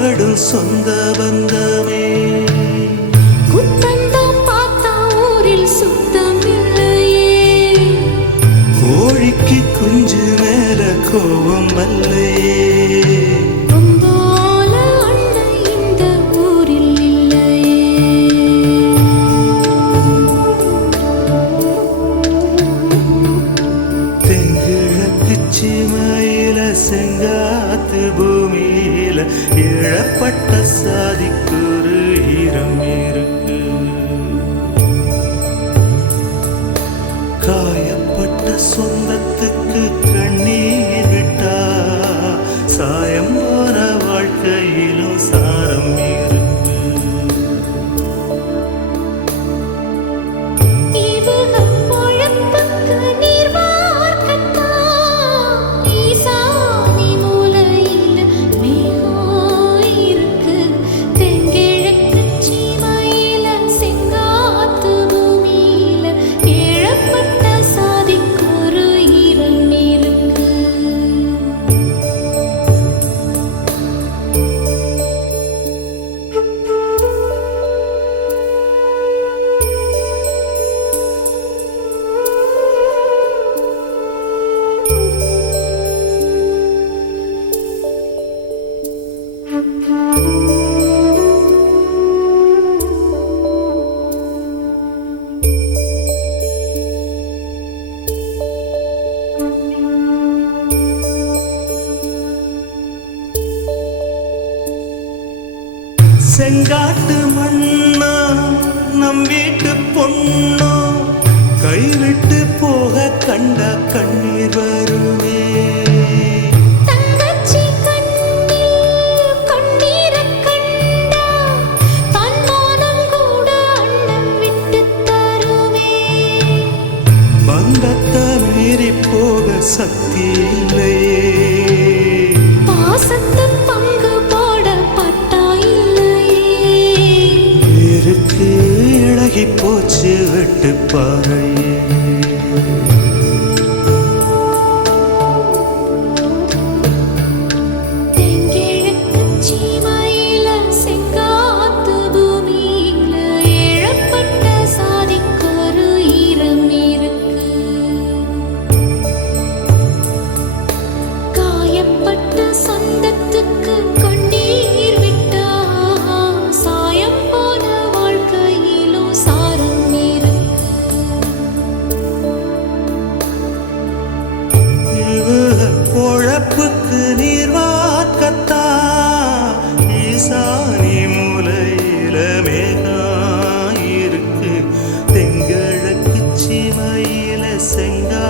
தேடும் சொந்த பந்தமே குத்தந்தான் பார்த்தா ஊரில் சுத்தம் இல்லையே கோழிக்கு குஞ்சு மேல கோபம் வல்லையே அம்பால அண்ணன் இந்த ஊரில் இல்லையே தெங்கிழக்கு சீமையில செங்காத்து பூமியில இழப்பட்ட சாதிக்குரு ஈரம் இருக்கு காயப்பட்ட சொந்தத்துக்கு கண்ணீர் விட்டா சாயம் போன வாழ்க்கையிலும் சாரம் இருக்கு இவக பொழப்புக்கு நீர் வார்க்கத்தான் ஈசானி மூலையில் மேகம் இருக்கு தென்கிழக்கு சீமையில செங்காத்து பூமியில இழப்பட்ட சாதிக்கொரு ஈரம் இருக்கு செங்காட்டு மண்ணா நம் வீட்டு பொண்ணோ கைவிட்டு போக கண்ட கண்ணீர் வருமே தங்கச்சி கண்ணில் கண்ணீரக் கண்டா தன்மானம் கூட அண்ணன் விட்டுத் தருமே பந்தத்தை மீறி போக சக்தி இல்லையே பாசத்து பங்கு போட பட்டா இல்லையே இருக்கு இழகி போச்சு வெட்டு பாறையே தென்கிழக்கு சீமையில செங்காத்து பூமியில இழப்பட்ட சாதிக்கொரு ஈரம் இருக்கு காயப்பட்ட சொந்தத்துக்கு கண்ணீர் விட்டா சாயம் போன வாழ்க்கையிலும் சாரம் இருக்கு இவக பொழப்புக்கு நீர் வார்க்கத்தா ஈசானி மூலையில மேகம் இருக்கு தெங்கிழக்கு சீமையில செங்கா